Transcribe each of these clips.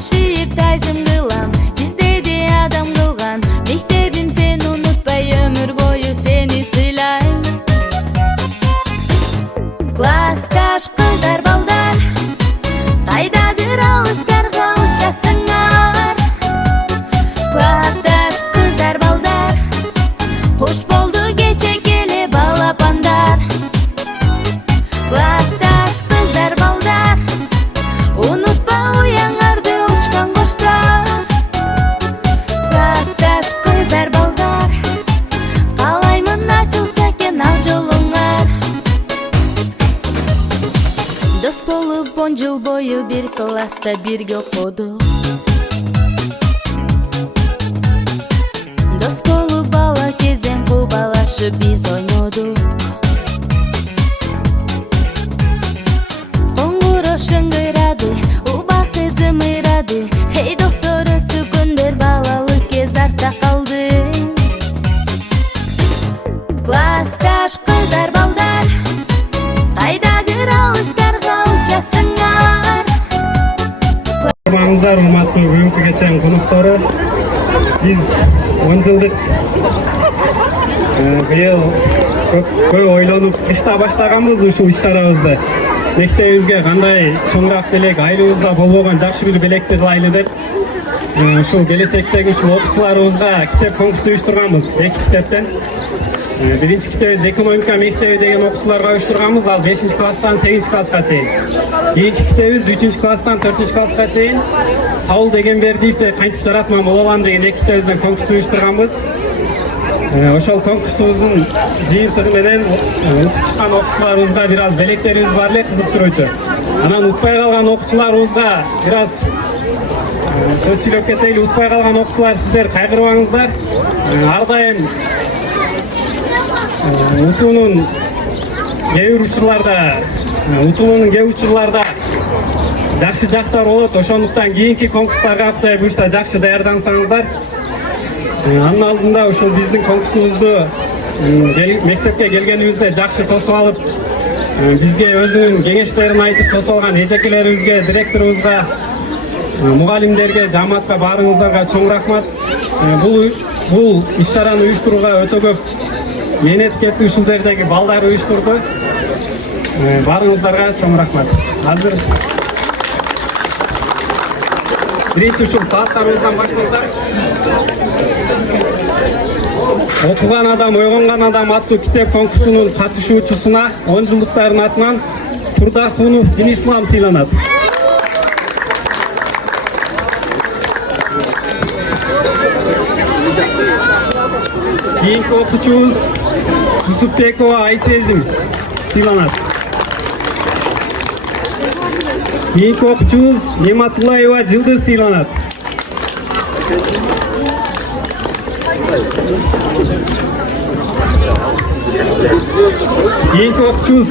ашып тайзым кылам, биздеди адам кылган. Мектебим сени унутпай, өмүр бою сени сыйлайм. Классташ кыздар балдар, кайдадыр алыстарга учасыңар. Классташ кыздар балдар, кош болду кече келе балапандар. Классташ кыздар балдар, унутпа уяңарды учкан коштор. Классташ кыздар балдар, каалаймын ачылса экен ал жолуңар. Дос болуп 10 жыл бою бир класста бирге окудук. Дос болуп бала кезден кубалашып биз ойнодук. Коңгуроо шыңгырады, убакыт зымырады. Эй достор, өттү күндөр, балалык кез артта калды. Классташ кыздар балдар, кайдадыр алыстарга учасыңар. Урмаңыздар, урматтуу бүгүнкү кеченин коноктору. Биз 10 жылдык быйыл көп ойлонуп ишта баштаганбыз ушул иш-чарабызды. Мектебибизге кандай чоңураак белек, айылыбызда болбогон жакшы бир белекти кылайлы деп ушул келечектеги ушул окуучуларыбызга китеп конкурсу уюштурганбыз. 2 китептен. Биринчи китебибиз экономика мектеби деген окуучуларга уюштурганбыз, ал 5 класстан 8 класска чейин. Кийинки китебибиз 3 класстан 4 класска чейин Паул Дегенбердиевди кантип жаратман боло алам деген 2 китебибизден конкурс уюштурганбыз. Ошол конкурсубуздун жыйынтыгы менен утуп чыккан окуучуларыбызга бир аз белектерибиз бар эле кызыктыруучу. Анан утпай калган окуучуларыбызга бир аз сөз сүйлөп кетели. Утпай калган окуучулар, сиздер кайгырбаңыздар. Ар дайым утуунун кээ учурларда жакшы жактар болот. Ошондуктан кийинки конкурстарга Кудай буюрса жакшы даярдансаңыздар. Анын алдында ушул биздин конкурсубузду мектепке келгенибизде жакшы тосуп алып, бизге өзүнүн кеңештерин айтып тосуп алган эжекелерибизге, директорубузга, мугалимдерге, жамаатка баарыңыздарга чоң рахмат. Бул иш-чараны уюштурууга өтө көп менет кетти, ушул жердеги балдар уюштурду. Баарыңыздарга чоң рахмат. Азыр биринчи ушул сааттарыбыздан баштасак, окуган адам, ойгонгон адам аттуу китеп конкурсунун катышуучусуна 10 жылдыктардын атынан Турдахунов Динислам сыйланат. Кийинки окуучубуз Жусупбекова Айсезим сыйланат. Кийинки окуучубуз Нематуллаева Жылдыз сыйланат. Кийинки окуучубуз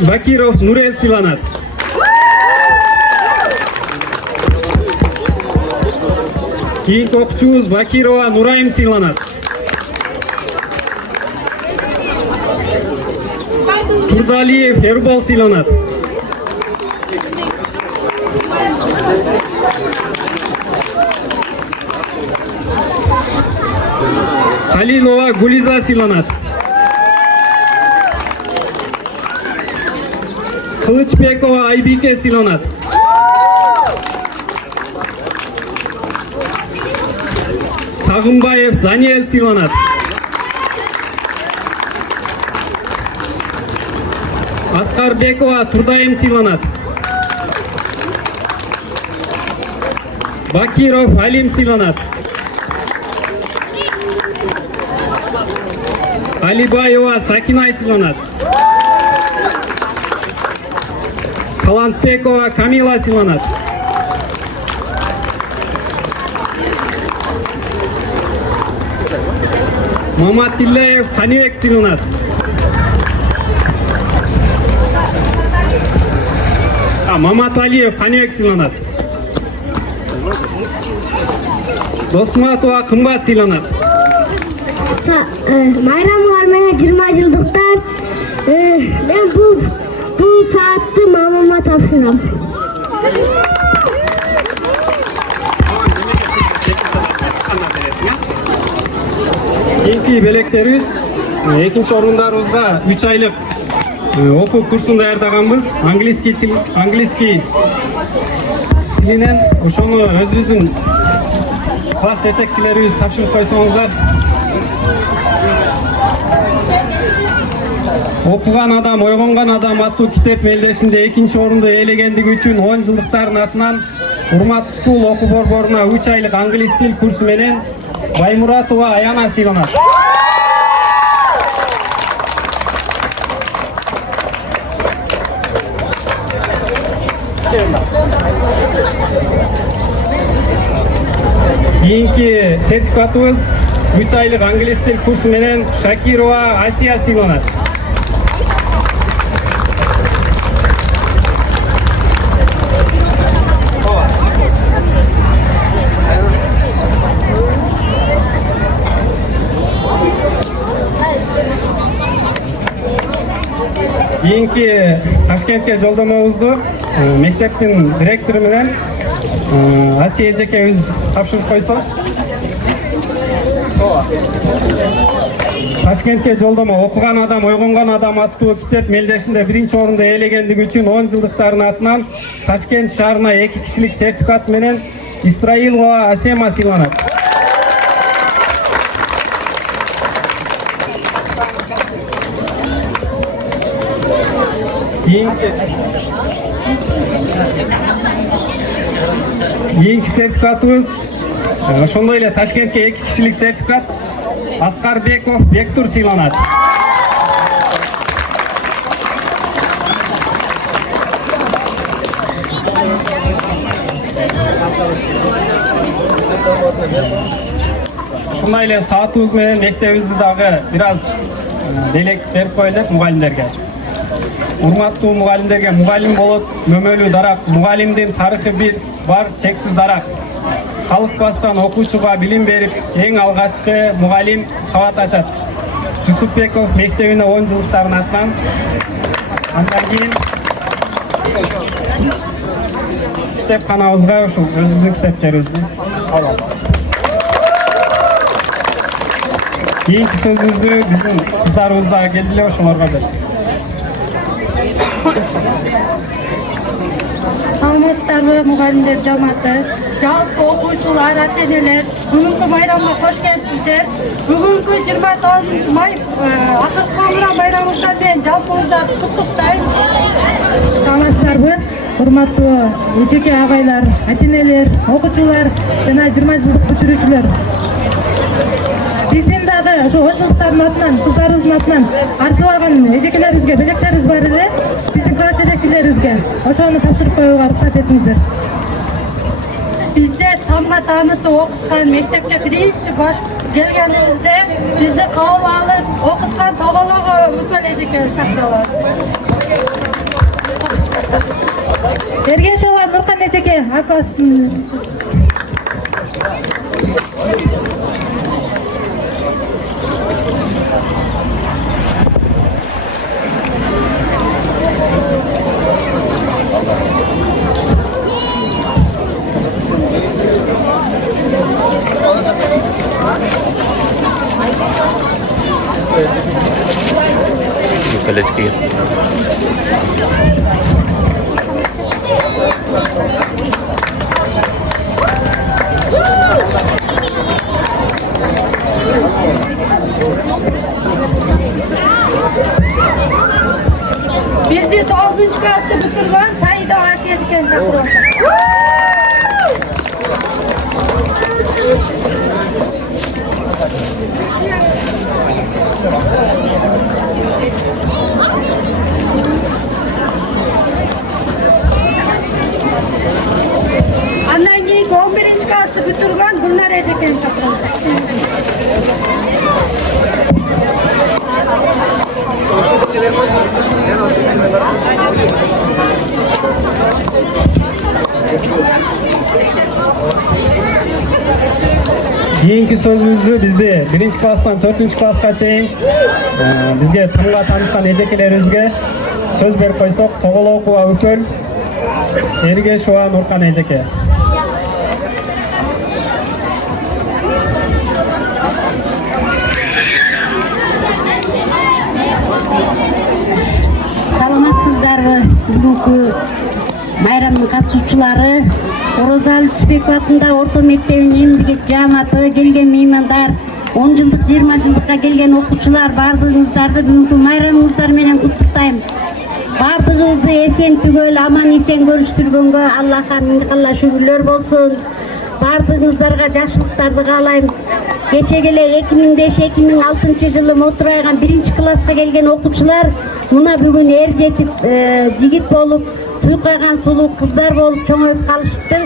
Бакиров Нурел сыйланат. Кийинки окуучубуз Бакирова Нурайым сыйланат. Турдалиев Эрбол сыйланат. Халилова Гулиза сыйланат. Кылычбекова Айбике сыйланат. Сагынбаев Даниэль сыйланат. Аскарбекова Турдайым сыйланат. Бакиров Алим сыйланат. Алибаева Сакинай сыйланат. Калантбекова Камила сыйланат. Маматиллаев Канибек сыйланат. Маматалиев Канибек сыйланат. Досматова Кымбат сыйланат. Майрамыңар менен 20 жылдыктан мен бул saatni mamama topshiraman. Keyingi белектерибиz экинчи орундарыбызга 3 айлык окуу курсун даярдаганбыз. Английский тилинен ошону өзүбүздүн класс жетекчилерибиз тапшырып койсоңуздар. Окуган адам, ойгонгон адам аттуу китеп мелдешинде экинчи орунду ээлегендиги үчүн 10 жылдыктардын атынан Урмат Скул окуу борборуна 3 айлык англис тил курсу менен Баймуратова Аяна сыйланат. Кийинки сертификатыбыз 3 айлык англис тил курсу менен Шакирова Асия сыйланат. Кийинки Ташкентке жолдомобузду мектептин директору менен Асия эжекебиз тапшырып койсо. Ташкентке жолдомо окуган адам, ойгонгон адам аттуу китеп мелдешинде 1 орунду ээлегендиги үчүн 10 жылдыктардын атынан Ташкент шаарына 2 кишилик сертификат менен Исраилова Асема сыйланат. Кийинки сертификатыбыз ошондой эле Ташкентке 2 кишилик сертификат Аскарбеков Бектур сыйланат. Ушундай эле саатыбыз менен мектебибизди дагы бир аз белек берип коелу мугалимдерге. Урматтуу мугалимдерге мугалим болот мөмөлүү дарак, мугалимдин тарыхы бир бар чексиз дарак. Халык бастан окуучуга билим берип, эң алгачкы мугалим сабат ачат. Жусупбеков мектебине 10 жылдыктардын атынан. Андан кийин китепканабызга ушул өзүбүздүн китептерибизди алабыз. Кийинки сөзүбүздү биздин кыздарыбыз дагы келди эле, ошолорго берсин. Саламатсыздарбы мугалимдер жамааты, жалпы окуучулар, ата-энелер, бүгүнкү байрамга кош келипсиздер. Бүгүнкү 29 май акыркы коңгуроо байрамыңыздар менен жалпыңыздарды куттуктайм. Саламатсыздарбы урматтуу эжеке агайлар, ата-энелер, окуучулар жана 20 жылдык бүтүрүүчүлөр. Биздин дагы ошо 10 жылдыктардын атынан, кыздарыбыздын атынан арзыбаган эжекелерибизге белектерибиз бар эле. Биздин класс жетекчилерибизге ошону тапшырып коюуга уруксат этиңиздер. Бизде тамга таанытып окуткан мектепке биринчи баш келгенибизде бизди кабыл алып окуткан тоголого Үпөл эжеке шакталат. Эргешова Нуркан эжеке апасын. Колечки. Bizde 9. klassda bitirgan Saida Asiya ekan chaqirib. Andan keyin 11. klassda bitirgan Gulnar ekan chaqirib. кийинки сөзүбүздү бизде 1-класстан 4-класска чейин бизге тымга таныткан эжекелерибизге сөз берип койсок, Тоголокова Үпөл, Эргешова Нуркан эжеке. Саламатсыздарбы? Бүгүнкү майрамдын катышуучулары, Орозалы Түсіпбеков атында орто мектебинин эмгек жааматы, келген меймандар, 10 жылдык 20 жылдыкка келген окуучулар, баардыгыңыздарды бүгүнкү майрамыңыздар менен куттуктайм. Баардыгыбызды эсен түгөл аман эсен көрүштүргөнгө Аллахка миң калла шүгүрлөр болсун. Баардыгыңыздарга жакшылыктарды каалайм. Кечеге эле 2005-2006 жылы мотурайган 1-класска келген окуучулар мына бүгүн эр жетип, жигит болуп, суйкайган сулуу кыздар болуп чоңоюп калышты.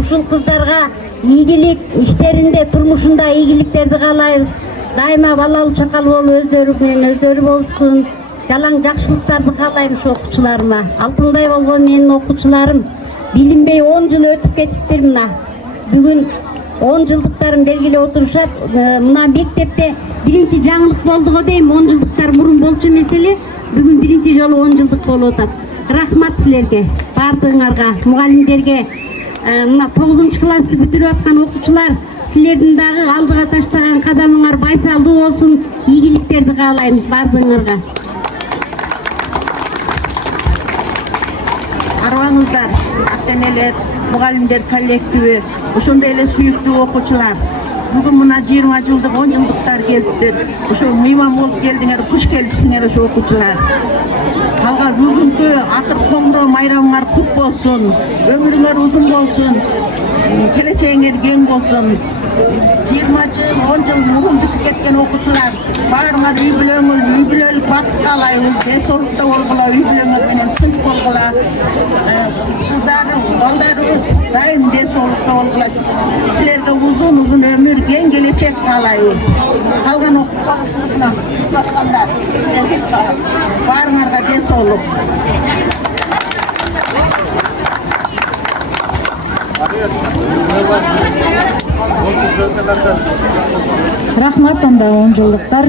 Ушул кыздарга ийгилик, иштеринде, турмушунда ийгиликтерди каалайбыз. Дайыма балалуу чакалуу болуп өздөрү менен өздөрү болсун. Жалаң жакшылыктарды каалайм ушу окуучуларыма. Алтындай болгон менин окуучуларым. Билинбей 10 жыл өтүп кетиптир мына. Бүгүн 10 жылдыктарын белгилеп отурушат. Мына мектепте биринчи жаңылык болду го дейм, 10 жылдыктар мурун болчу эмес эле. Бүгүн биринчи жолу 10 жылдык болуп атат. Рахмат силерге, баардыгыңарга, мугалимдерге, мына 9-классты бүтүрүп аткан окуучулар, силердин дагы алдыга таштаган кадамыңар байсалдуу болсун. Ийгиликтерди каалайм баардыгыңарга. Арбаңыздар, ата-энелер, мугалимдер коллективи, ошондой эле сүйүктүү окуучулар. Бүгүн мына 20 жылдык, 10 жылдыктар келиптир. Ошо мейман болуп келдиңер, куш келипсиңер ошо окуучулар. Калган бүгүнкү акыр коңгуроо майрамыңар кут болсун, өмүрүңөр узун болсун, келечегиңер кең болсун. 20 жыл, 10 жыл мурун бүтүп кеткен окуучулар, баарыңар үй бүлөлүк бакыт каалайбыз, ден-соолукта болгула, үй бүлөңөр менен тынч болгула. Балдарыбыз дайым ден-соолукта болгула. Силерге узун өмүр, кең келечек каалайбыз. Калган окуучулар, баарыңарга ден-соолук. Рахмат анда 10 жылдыктар.